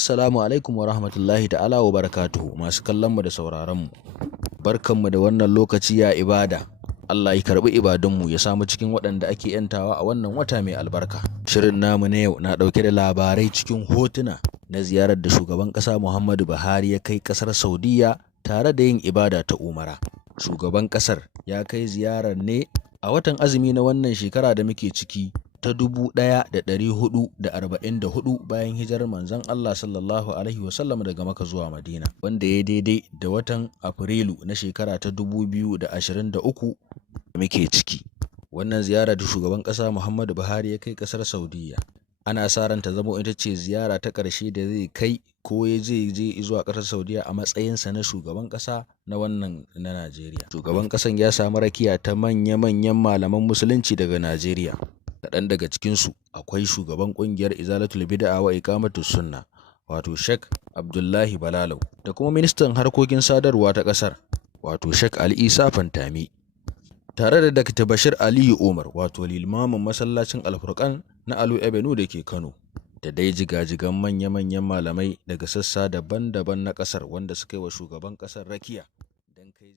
Assalamu alaikum wa rahmatullahi ta'ala wa barakatuhu masu kallonmu da sauraronmu. Barkanmu da wannan lokaci ya ibada. Allah ya karbi ibadunmu ya samu cikin waɗanda ake yantawa a wannan wata mai albarka. Shirin namu na yau na ɗauke da labarai cikin hotuna na ziyarar da shugaban ƙasa Muhammadu Buhari ya kai ƙasar Saudiya tare da yin ibada ta Umara. Shugaban ƙasar ya kai ziyarar ne a watan azumi na wannan shekara da muke ciki ta 1444 bayan hijirar manzon Allah sallallahu alaihi wasallam daga Makka zuwa Madina, wanda ya daidai da watan Afrilu na shekara ta 2023 da muke ciki. Wannan ziyara da shugaban ƙasa Muhammadu Buhari ya kai ƙasar Saudiya ana sa ran ta zama ita ce ziyara ta ƙarshe da zai kai ko ya je zuwa ƙasar Saudiya a matsayinsa na shugaban ƙasa na wannan na Najeriya. Shugaban ƙasan ya samu rakiya ta manya-manyan malaman musulunci daga Najeriya. Kaɗan daga cikinsu akwai shugaban ƙungiyar Izalatul Bid'a wa Iqamatus Sunna, wato Sheikh Abdullahi Balalau, da kuma ministan harkokin sadarwa ta ƙasar, wato Sheikh Ali Isa Fantami, tare da Dr. Bashir Aliyu Umar, wato limamin masallacin Al-Furqan na Alu Ebenu da ke Kano, da dai jigajigan manya-manyan malamai daga sassa daban-daban na ƙasar wanda suka yi wa shugaban ƙasar rakiya don kai